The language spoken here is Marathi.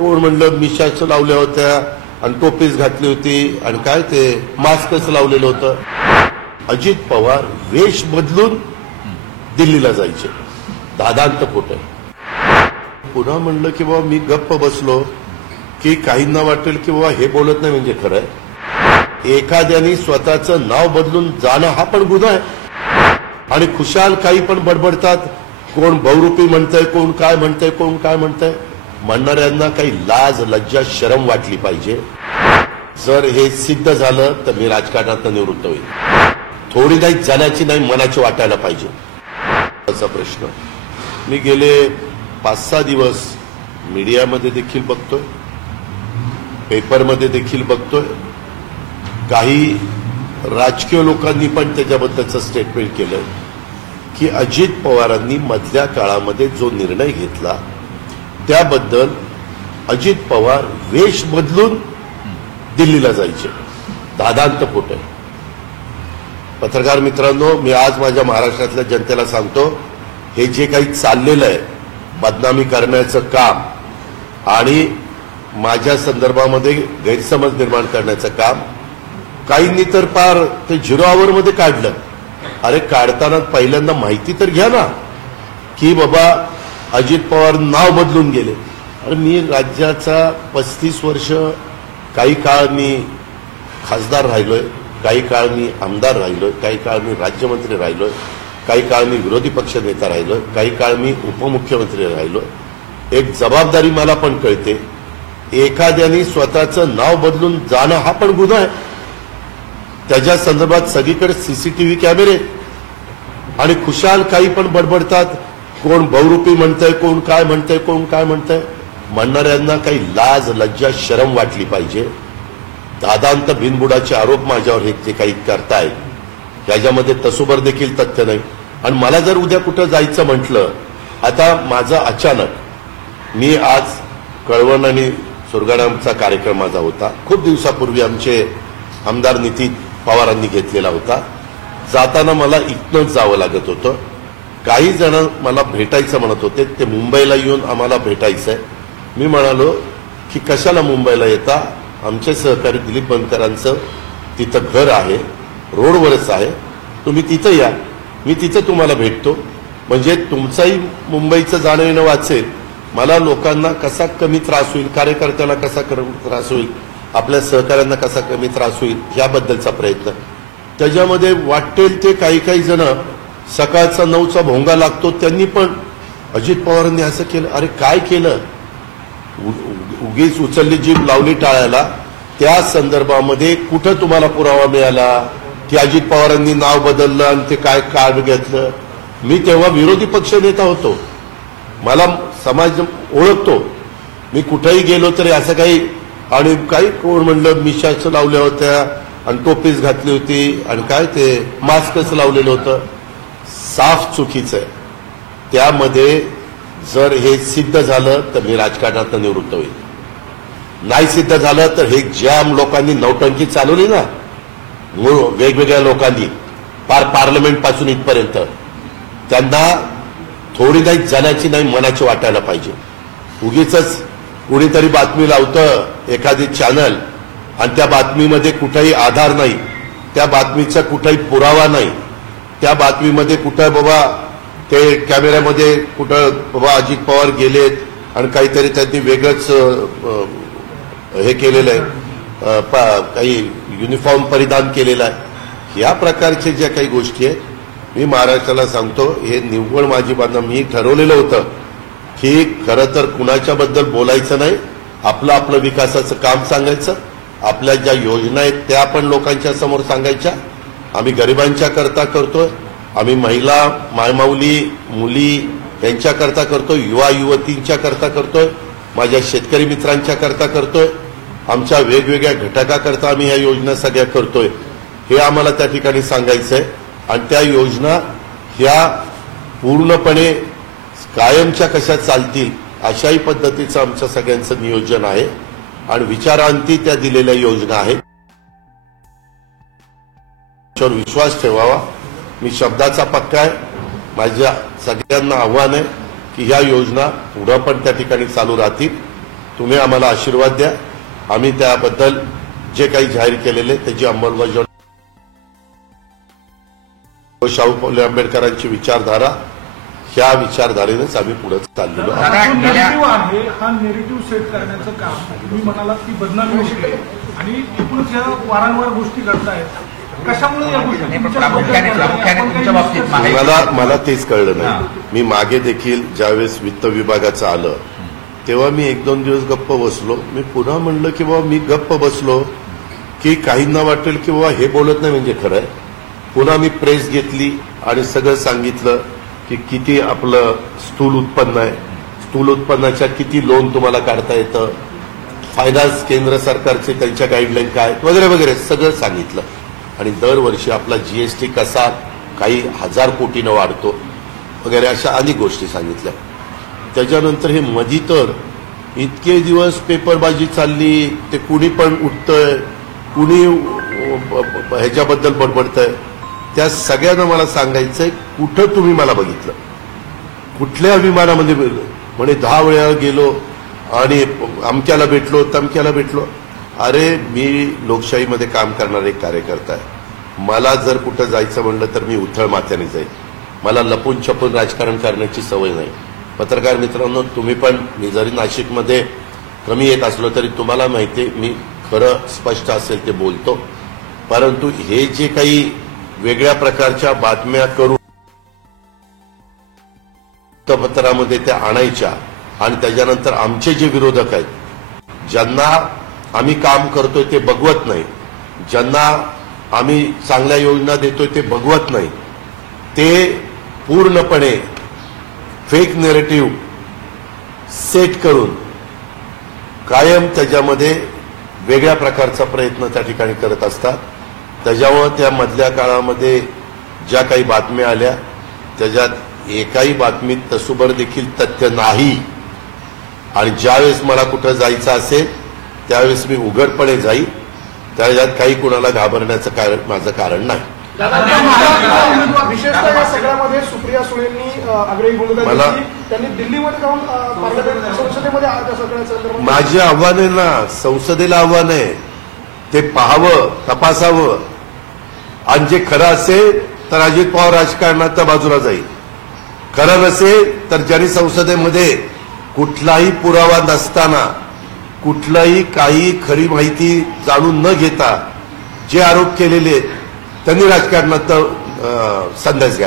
कोण म्हणलं मिशाच लावल्या होत्या आणि टोपीच घातली होती आणि काय ते मास्कच लावलेलं होतं. अजित पवार वेश बदलून दिल्लीला जायचे. दादांत खोट आहे. पुन्हा म्हणलं की बाबा मी गप्प बसलो की काहींना वाटेल की बाबा हे बोलत नाही म्हणजे खरं आहे. एखाद्याने स्वतःचं नाव बदलून जाणं हा पण गुन्हा आहे. आणि खुशाल काही पण बडबडतात. कोण बहुरूपी म्हणतंय, कोण काय म्हणतंय, कोण काय म्हणतंय. म्हणणाऱ्यांना काही लाज लज्जा शरम वाटली पाहिजे. जर हे सिद्ध झालं तर मी राजकारणात निवृत्त होईल. थोडी काही जाण्याची नाही मनाची वाटायला पाहिजे असा प्रश्न मी गेले 5-6 दिवस मीडियामध्ये देखील बघतोय, पेपरमध्ये देखील बघतोय. काही राजकीय लोकांनी पण त्याच्याबद्दलचं स्टेटमेंट केलं की अजित पवारांनी मधल्या काळामध्ये जो निर्णय घेतला त्याबद्दल अजित पवार वेश बदलून दिल्लीला जायचे. दादांत खोट आहे. पत्रकार मित्रांनो, मी आज माझ्या महाराष्ट्रातल्या जनतेला सांगतो, हे जे काही चाललेलं आहे बदनामी करण्याचं काम आणि माझ्या संदर्भामध्ये गैरसमज निर्माण करण्याचं काम काहींनी तर पार ते 0 आवर मध्ये काढलं. अरे काढताना पहिल्यांदा माहिती तर घ्या ना की बाबा अजित पवार नाव बदलून गेले. अरे मी राज्याचा 35 वर्ष काही काळ मी खासदार राहिलोय, काही काळ मी आमदार राहिलोय, काही काळ मी राज्यमंत्री राहिलोय, काही काळ मी विरोधी पक्ष नेता राहिलोय, काही काळ मी उपमुख्यमंत्री राहिलोय. एक जबाबदारी मला पण कळते. एखाद्याने स्वतःचं नाव बदलून जाणं हा पण गुन्हा आहे. त्याच्या संदर्भात सगळीकडे सीसीटीव्ही कॅमेरे आणि खुशाल काही पण बडबडतात. कोण बहुरूपी म्हणतंय, कोण काय म्हणतंय, कोण काय म्हणतंय. म्हणणाऱ्यांना काही लाज लज्जा शरम वाटली पाहिजे. दादांत बिनबुडाचे आरोप माझ्यावर हे जे काही करतायत त्याच्यामध्ये तसोबर देखील तथ्य नाही. आणि मला जर उद्या कुठं जायचं म्हटलं, आता माझं अचानक मी आज कळवण आणि सुरगाणाचा कार्यक्रम माझा होता. खूप दिवसापूर्वी आमचे आमदार नितीन पवारांनी घेतलेला होता. जाताना मला इथनंच जावं लागत होतं. काही जण मला भेटायचं म्हणत होते. ते मुंबईला येऊन आम्हाला भेटायचंय. मी म्हणालो की कशाला मुंबईला येता, आमचे सहकारी दिलीप बनकरांचं तिथं घर आहे, रोडवरच आहे, तुम्ही तिथं या, मी तिथं तुम्हाला भेटतो. म्हणजे तुमचाही मुंबईचं जाणं येणं वाचेल, मला लोकांना कसा कमी त्रास होईल, कार्यकर्त्यांना कसा त्रास होईल, आपल्या सहकाऱ्यांना कसा कमी त्रास होईल याबद्दलचा प्रयत्न. त्याच्यामध्ये वाटेल ते काही काही जण सकाळचा 9चा भोंगा लागतो त्यांनी पण अजित पवारांनी असं केलं. अरे काय केलं, उगीच उचलली जीभ लावली टाळायला. त्या संदर्भामध्ये कुठं तुम्हाला पुरावा मिळाला की अजित पवारांनी नाव बदललं आणि ते काय कार्ड घेतलं. मी तेव्हा विरोधी पक्ष नेता होतो, मला समाज ओळखतो. मी कुठेही गेलो तरी असं काही आणि काही कोण म्हणलं मिशाच लावल्या होत्या आणि टोपीच घातली होती आणि काय ते मास्कच लावलेलं होतं. साफ चुकीचं आहे. त्यामध्ये जर हे सिद्ध झालं तर मी राजकारणात निवृत्त होईल. नाही सिद्ध झालं तर हे ज्या लोकांनी नौटंकी चालवली ना वेगवेगळ्या लोकांनी पार पार्लमेंट पासून इथपर्यंत, त्यांना थोडी काही जाण्याची नाही मनाची वाटायला पाहिजे. उगीच कुणीतरी बातमी लावतं एखादी चॅनल आणि त्या बातमीमध्ये कुठेही आधार नाही, त्या बातमीचा कुठेही पुरावा नाही, त्या बातमीमध्ये कुठं बाबा ते कॅमेऱ्यामध्ये कुठं बाबा अजित पवार गेलेत आणि काहीतरी त्यांनी वेगळंच हे केलेलं आहे, काही युनिफॉर्म परिधान केलेला आहे. या प्रकारचे ज्या काही गोष्टी आहेत मी महाराष्ट्राला सांगतो, हे निव्वळ माझी बांधणं. मी ठरवलेलं होतं की खरं तर कुणाच्याबद्दल बोलायचं नाही, आपलं आपलं विकासाचं काम सांगायचं, आपल्या ज्या योजना आहेत त्या पण लोकांच्या समोर सांगायच्या. आम्ही गरिबांच्या करता करतोय, आम्ही महिला मायमाऊली मुली यांच्या करता करतोय, युवा युवतींच्या करता करतोय, माझ्या शेतकरी मित्रांच्या करता करतोय, आमच्या वेगवेगळ्या घटकाकरता आम्ही ह्या योजना सगळ्या करतोय. हे आम्हाला त्या ठिकाणी सांगायचंय. आणि त्या योजना ह्या पूर्णपणे कायमच्या कशा चालतील अशाही पद्धतीचं आमचं सगळ्यांचं नियोजन आहे आणि विचारांती त्या दिलेल्या योजना आहेत. त्याच्यावर विश्वास ठेवावा. मी शब्दाचा पक्का आहे. माझ्या सगळ्यांना आव्हान आहे की ह्या योजना पुढे पण त्या ठिकाणी चालू राहतील. तुम्ही आम्हाला आशीर्वाद द्या. आम्ही त्याबद्दल जे काही जाहीर केलेले त्याची अंमलबजावणी शाहू फुले आंबेडकरांची विचारधारा ह्या विचारधारेनेच आम्ही पुढे चाललेलो आहोत. आहे हा नेरेटिव्ह सेट करण्याचं काम तुम्ही म्हणालात की बदनामी होते आणि एकूणच या वारंवार गोष्टी घडतायत. कशामुळे या गोष्टी मला तेच कळलं नाही. मी मागे देखील ज्यावेळेस वित्त विभागाचं आलं तेव्हा मी 1-2 दिवस गप्प बसलो. मी पुन्हा म्हणलं की बाबा मी गप्प बसलो की काहींना वाटेल की बाबा हे बोलत नाही म्हणजे खरं आहे. पुन्हा मी प्रेस घेतली आणि सगळं सांगितलं की किती आपलं स्थूल उत्पन्न आहे, स्थूल उत्पन्नाच्या किती लोन तुम्हाला काढता येतं, फायनान्स केंद्र सरकारचे त्यांच्या गाईडलाईन काय वगैरे वगैरे सगळं सांगितलं. आणि दरवर्षी आपला जीएसटी कसा काही 1000 कोटीनं वाढतो वगैरे अशा अनेक गोष्टी सांगितल्या. त्याच्यानंतर हे मधी तर इतके दिवस पेपरबाजी चालली, ते कुणी पण उठतंय, कुणी ह्याच्याबद्दल बडबडतंय. त्या सगळ्यांना मला सांगायचंय कुठं तुम्ही मला बघितलं, कुठल्या विमानामध्ये म्हणे 10 वेळा गेलो आणि अमक्याला भेटलो तमक्याला भेटलो. अरे मी लोकशाहीमध्ये काम करणारा एक कार्यकर्ता आहे. मला जर कुठं जायचं म्हणलं तर मी उथळ माथ्याने जाईल. मला लपून छपून राजकारण करण्याची सवय नाही. पत्रकार मित्रांनो, तुम्ही पण, मी जरी नाशिकमध्ये कमी येत असलो तरी तुम्हाला माहिती आहे मी खरं स्पष्ट असेल ते बोलतो. परंतु हे जे काही वेगळ्या प्रकारच्या बातम्या करून वृत्तपत्रामध्ये त्या आणायच्या आणि त्याच्यानंतर आमचे जे विरोधक आहेत, ज्यांना आम्ही काम करतोय ते बघवत नाही, ज्यांना आम्ही चांगल्या योजना देतोय ते बघवत नाही, ते पूर्णपणे फेक नेरेटिव्ह सेट करून कायम त्याच्यामध्ये वेगळ्या प्रकारचा प्रयत्न त्या ठिकाणी करत असतात. त्याच्यामुळे त्या मधल्या काळामध्ये ज्या काही बातम्या आल्या त्याच्यात एकाही बातमीत तसूभर देखील तथ्य नाही. आणि ज्यावेळेस मला कुठं जायचं असेल त्यावेळेस मी उघडपणे जाईल. त्याच्यात काही कुणाला घाबरण्याचं माझं कारण नाही. विशेषतः या सगळ्यामध्ये सुप्रिया सुळेंनी आग्रही भूमिका घेतली. त्यांनी दिल्लीमध्ये जाऊन पार्लमेंट संसदेमध्ये सगळ्या माझे आव्हान आहे ना, संसदेला आव्हान आहे, ते पाहावं, तपासावं. आणि जे खरं असेल तर अजित पवार राजकारणात बाजूला जाईल, खरं नसेल तर ज्यांनी संसदेमध्ये कुठलाही पुरावा नसताना, कुठलाही काही खरी माहिती जाणून न घेता जे आरोप केलेले त्यांनी राजकारणात संन्यास घ्या.